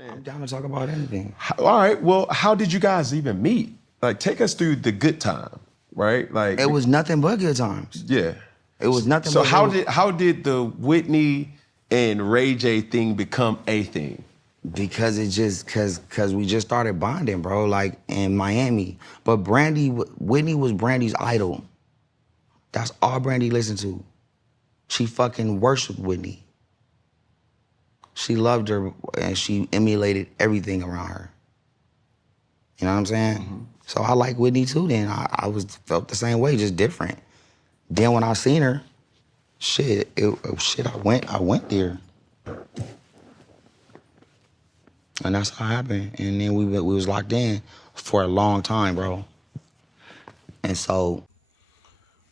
I'm down to talk about anything. All right. Well, how did you guys even meet? Like, take us through the good time, right? Like, It was nothing but good times. yeah. It was nothing So but how did the Whitney and Ray J thing become a thing? because it just cause we just started bonding, bro, like in Miami. But Whitney was Brandy's idol. That's all Brandy listened to. She fucking worshiped Whitney. She loved her and she emulated everything around her. You know what I'm saying? Mm-hmm. So I like Whitney too then. I felt the same way, just different. Then when I seen her, I went there. And that's how it happened. And then we was locked in for a long time, bro. And so.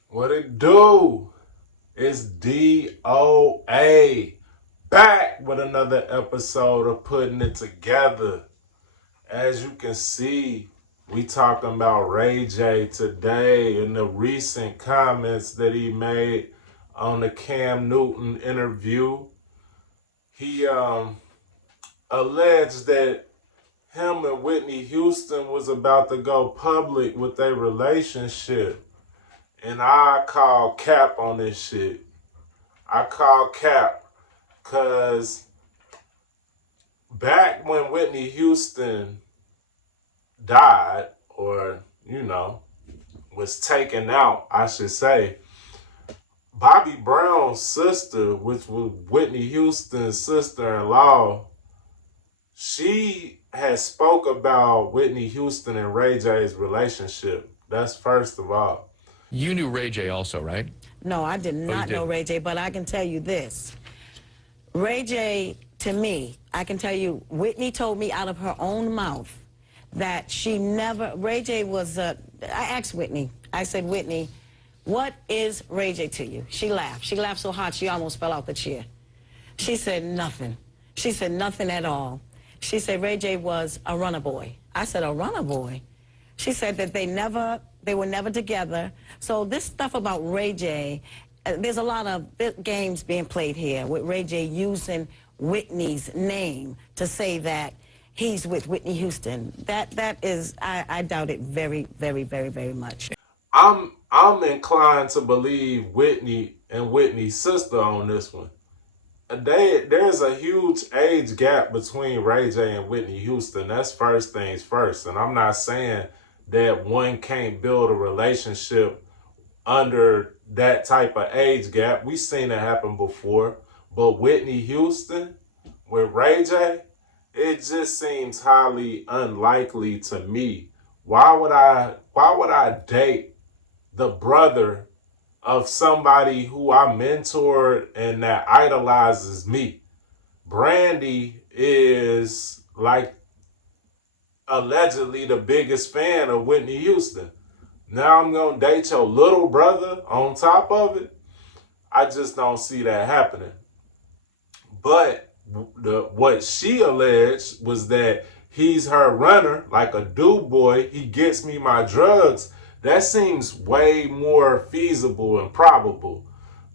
What it do? It's DOA. Back with another episode of Putting It Together. As you can see, we talking about Ray J today and the recent comments that he made on the Cam Newton interview. He alleged that him and Whitney Houston was about to go public with their relationship. And I call cap on this shit. I call cap because back when Whitney Houston died, or, was taken out, I should say, Bobby Brown's sister, which was Whitney Houston's sister-in-law, she had spoke about Whitney Houston and Ray J's relationship. That's first of all. You knew Ray J also, right? No, I did not know Ray J, but I can tell you this. Ray J, to me, I can tell you, Whitney told me out of her own mouth that she never, Ray J was, I asked Whitney, I said, Whitney, what is Ray J to you? She laughed. She laughed so hard she almost fell out the chair. She said nothing. She said nothing at all. She said Ray J was a runner boy. I said, a runner boy? She said that they were never together. So this stuff about Ray J, there's a lot of games being played here with Ray J using Whitney's name to say that he's with Whitney Houston. That is, I doubt it very, very, very, very much. I'm inclined to believe Whitney and Whitney's sister on this one. There's a huge age gap between Ray J and Whitney Houston. That's first things first. And I'm not saying that one can't build a relationship under that type of age gap. We've seen it happen before. But Whitney Houston with Ray J, it just seems highly unlikely to me. Why would I date the brother of somebody who I mentored and that idolizes me? Brandy is like allegedly the biggest fan of Whitney Houston. Now I'm going to date your little brother on top of it? I just don't see that happening. But what she alleged was that he's her runner, like a dude boy. He gets me my drugs. That seems way more feasible and probable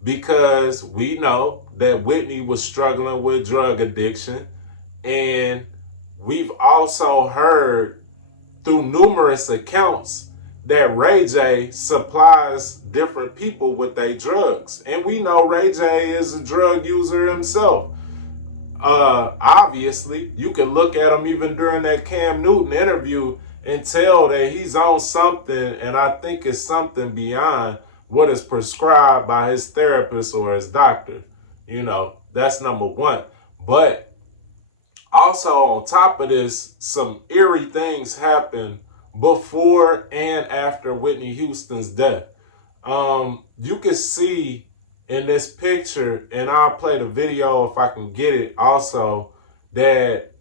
because we know that Whitney was struggling with drug addiction. And we've also heard through numerous accounts that Ray J supplies different people with their drugs. And we know Ray J is a drug user himself. Obviously, you can look at him even during that Cam Newton interview and tell that he's on something, and I think it's something beyond what is prescribed by his therapist or his doctor. That's number one. But also on top of this, some eerie things happen before and after Whitney Houston's death. You can see in this picture, and I'll play the video if I can get it also, that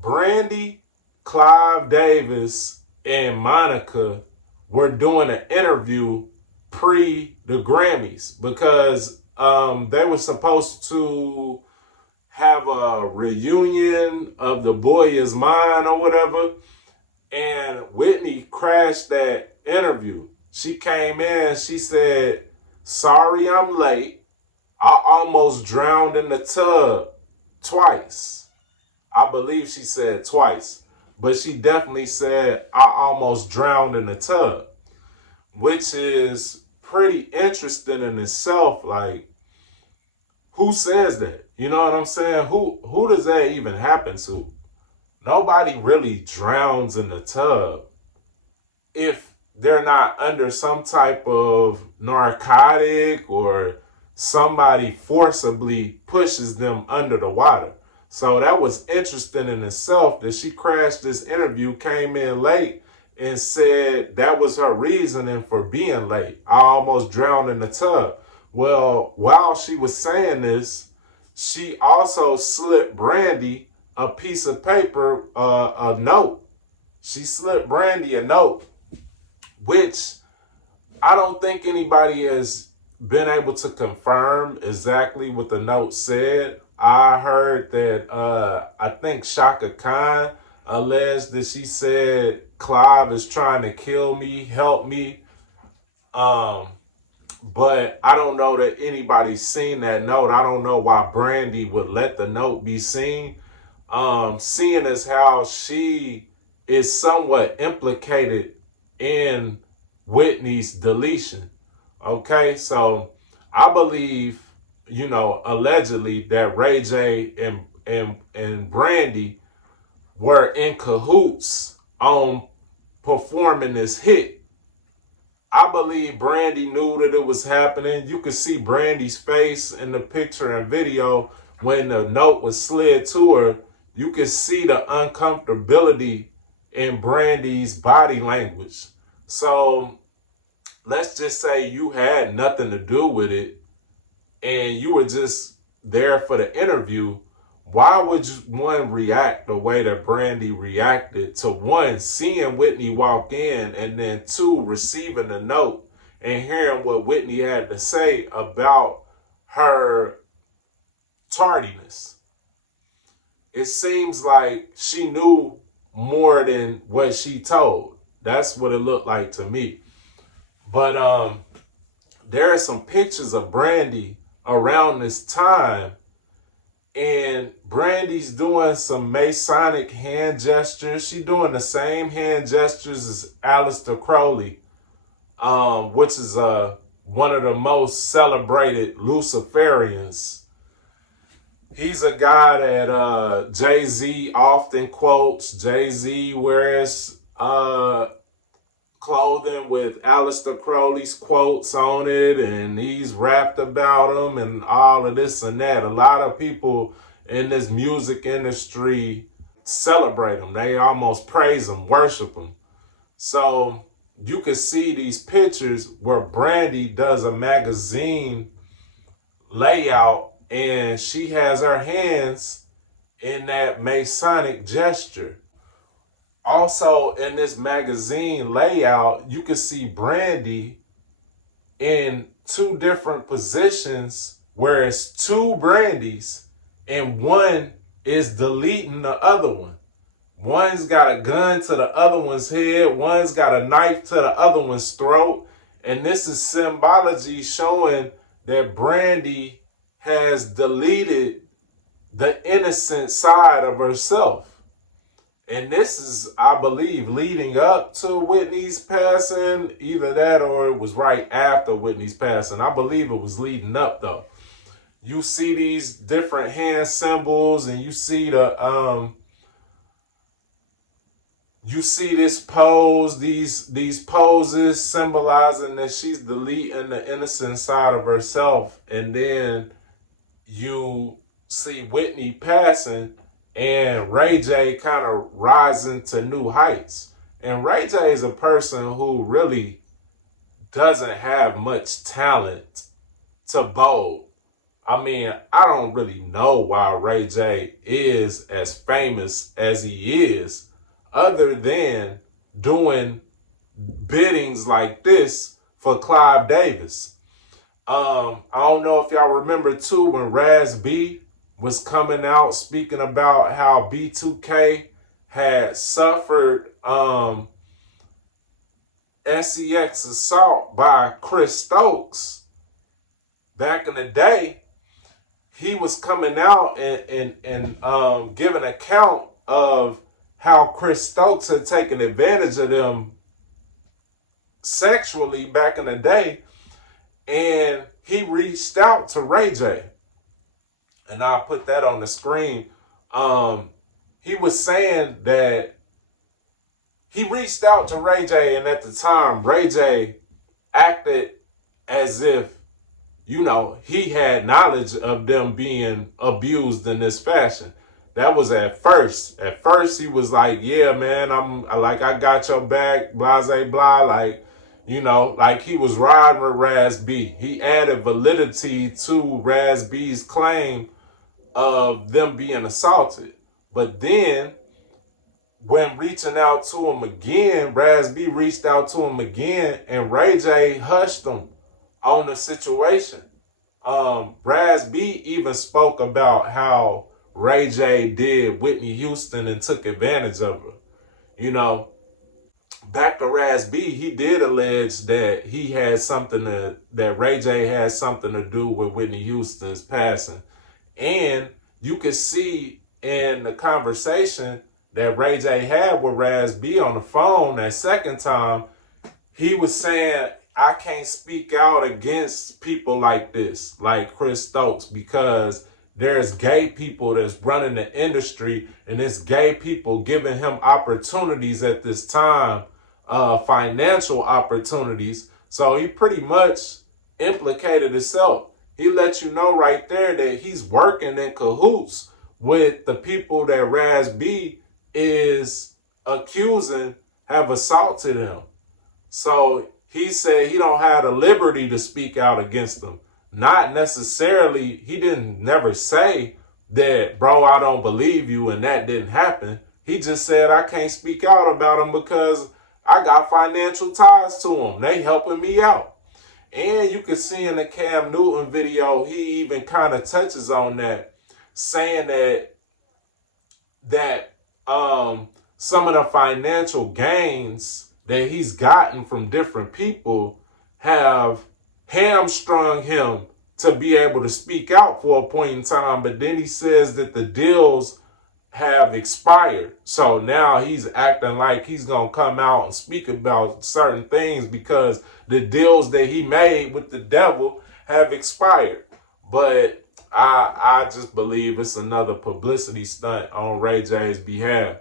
Brandy, Clive Davis, and Monica were doing an interview pre the Grammys because they were supposed to have a reunion of The Boy Is Mine or whatever, and Whitney crashed that interview. She came in, she said, "Sorry I'm late. I almost drowned in the tub twice. I believe she said twice, but she definitely said, I almost drowned in the tub, which is pretty interesting in itself. Like, who says that? You know what I'm saying? Who does that even happen to? Nobody really drowns in the tub if they're not under some type of narcotic or somebody forcibly pushes them under the water. So that was interesting in itself that she crashed this interview, came in late, and said that was her reasoning for being late. I almost drowned in the tub. Well, while she was saying this, she also slipped Brandy a piece of paper, a note. She slipped Brandy a note, which I don't think anybody has been able to confirm exactly what the note said. I heard that I think Shaka Khan alleged that she said Clive is trying to kill me, help me. But I don't know that anybody's seen that note. I don't know why Brandy would let the note be seen. Seeing as how she is somewhat implicated in Whitney's deletion. Okay, so I believe, allegedly that Ray J and Brandy were in cahoots on performing this hit. I believe Brandy knew that it was happening. You could see Brandy's face in the picture and video when the note was slid to her. You could see the uncomfortability in Brandy's body language. So let's just say you had nothing to do with it and you were just there for the interview. Why would one react the way that Brandy reacted to, one, seeing Whitney walk in, and then two, receiving the note and hearing what Whitney had to say about her tardiness? It seems like she knew more than what she told. That's what it looked like to me. But there are some pictures of Brandy around this time, and Brandy's doing some Masonic hand gestures. She's doing the same hand gestures as Aleister Crowley, which is one of the most celebrated Luciferians. He's a guy that Jay-Z often quotes. Jay-Z wears clothing with Aleister Crowley's quotes on it, and he's rapped about him and all of this and that. A lot of people in this music industry celebrate him. They almost praise him, worship him. So you can see these pictures where Brandy does a magazine layout and she has her hands in that Masonic gesture. Also, in this magazine layout, you can see Brandy in two different positions where it's two Brandys and one is deleting the other one. One's got a gun to the other one's head, one's got a knife to the other one's throat. And this is symbology showing that Brandy has deleted the innocent side of herself. And this is, I believe, leading up to Whitney's passing. Either that or it was right after Whitney's passing. I believe it was leading up, though. You see these different hand symbols, and you see you see this pose, these poses symbolizing that she's deleting the innocent side of herself. And then you see Whitney passing and Ray J kind of rising to new heights. And Ray J is a person who really doesn't have much talent to bold. I mean, I don't really know why Ray J is as famous as he is, other than doing biddings like this for Clive Davis. I don't know if y'all remember too when Raz B was coming out speaking about how B2K had suffered SEX assault by Chris Stokes back in the day. he was coming out and giving account of how Chris Stokes had taken advantage of them sexually back in the day, and he reached out to Ray J. And I'll put that on the screen. He was saying that he reached out to Ray J, and at the time, Ray J acted as if, you know, he had knowledge of them being abused in this fashion. That was at first. At first, he was like, yeah, man, I got your back, blah, blah, blah. Like, you know, like he was riding with Raz B. He added validity to Raz B's claim of them being assaulted. But then, when reaching out to him again, Raz B reached out to him again, and Ray J hushed him on the situation. Raz B even spoke about how Ray J did Whitney Houston and took advantage of her. You know, back to Raz B, he did allege that he had that Ray J had something to do with Whitney Houston's passing. And you could see in the conversation that Ray J had with Raz B on the phone that second time, he was saying, I can't speak out against people like this, like Chris Stokes, because there's gay people that's running the industry, and it's gay people giving him opportunities at this time, financial opportunities. So he pretty much implicated himself. He let you know right there that he's working in cahoots with the people that Raz B is accusing have assaulted him. So he said he don't have the liberty to speak out against them. Not necessarily, he didn't never say that, bro, I don't believe you and that didn't happen. He just said I can't speak out about them because I got financial ties to them. They helping me out. And you can see in the Cam Newton video, he even kind of touches on that, saying that some of the financial gains that he's gotten from different people have hamstrung him to be able to speak out for a point in time. But then he says that the deals have expired. So now he's acting like he's going to come out and speak about certain things because the deals that he made with the devil have expired. But I just believe it's another publicity stunt on Ray J's behalf.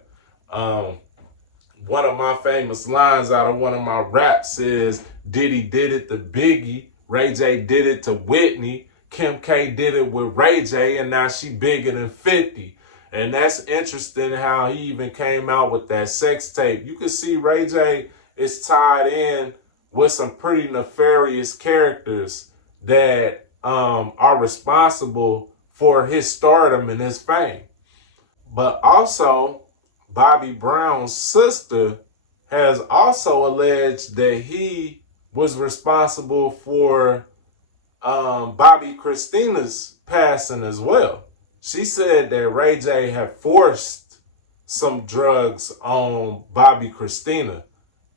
One of my famous lines out of one of my raps is, Diddy did it to Biggie, Ray J did it to Whitney, Kim K did it with Ray J, and now she bigger than 50. And that's interesting how he even came out with that sex tape. You can see Ray J is tied in with some pretty nefarious characters that are responsible for his stardom and his fame. But also, Bobby Brown's sister has also alleged that he was responsible for Bobby Christina's passing as well. She said that Ray J had forced some drugs on Bobby Christina,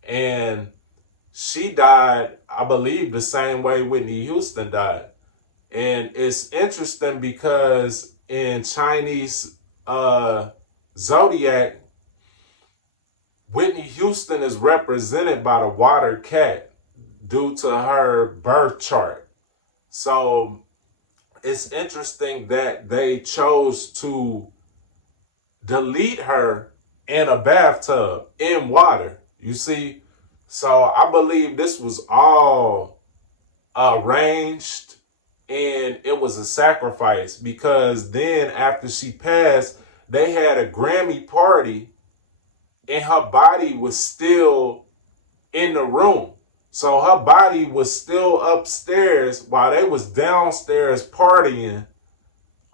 and she died, I believe, the same way Whitney Houston died. And it's interesting because in Chinese zodiac, Whitney Houston is represented by the water cat due to her birth chart. So it's interesting that they chose to delete her in a bathtub in water. You see? So I believe this was all arranged and it was a sacrifice, because then after she passed, they had a Grammy party and her body was still in the room. So her body was still upstairs while they was downstairs partying.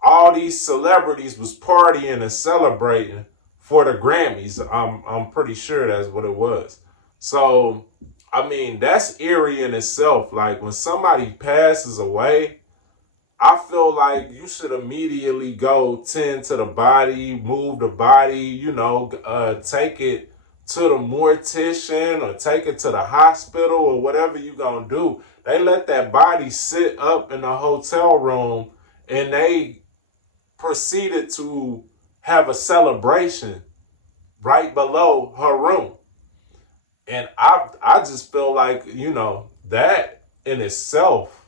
All these celebrities was partying and celebrating for the Grammys. I'm pretty sure that's what it was. So, I mean, that's eerie in itself. Like, when somebody passes away, I feel like you should immediately go tend to the body, move the body, you know, take it to the mortician or take it to the hospital or whatever you're going to do. They let that body sit up in the hotel room and they proceeded to have a celebration right below her room. And I just feel like, you know, that in itself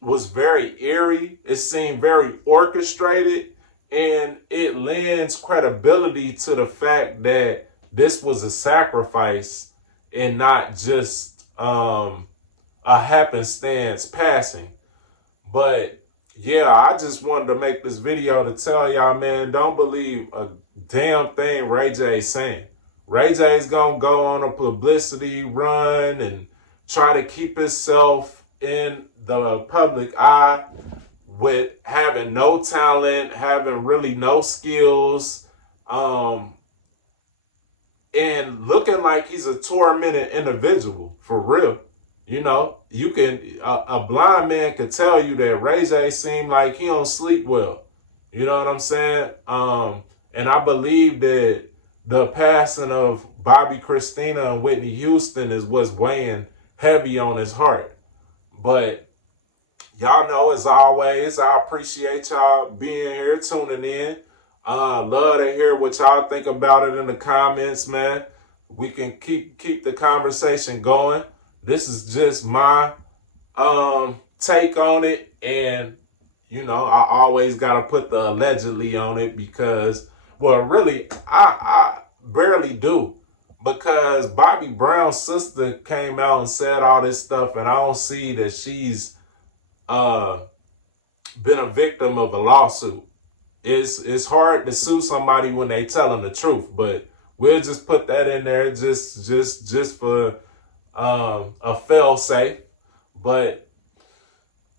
was very eerie. It seemed very orchestrated, and it lends credibility to the fact that this was a sacrifice and not just a happenstance passing. But yeah, I just wanted to make this video to tell y'all, man, don't believe a damn thing Ray J's saying. Ray J's gonna go on a publicity run and try to keep himself in the public eye with having no talent, having really no skills, and looking like he's a tormented individual, for real. You know, you can, a blind man could tell you that Ray J seemed like he don't sleep well. You know what I'm saying? And I believe that the passing of Bobby Christina and Whitney Houston is what's weighing heavy on his heart. But y'all know, as always, I appreciate y'all being here, tuning in. Love to hear what y'all think about it in the comments, man. We can keep the conversation going. This is just my take on it, and you know, I always gotta put the allegedly on it because, well, really, I barely do, because Bobby Brown's sister came out and said all this stuff, and I don't see that she's been a victim of a lawsuit. It's hard to sue somebody when they telling the truth, but we'll just put that in there just for a fail safe. But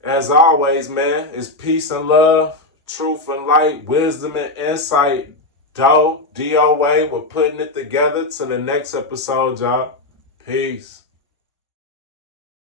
as always, man, it's peace and love, truth and light, wisdom and insight. DOA, we're putting it together. To the next episode, y'all. Peace.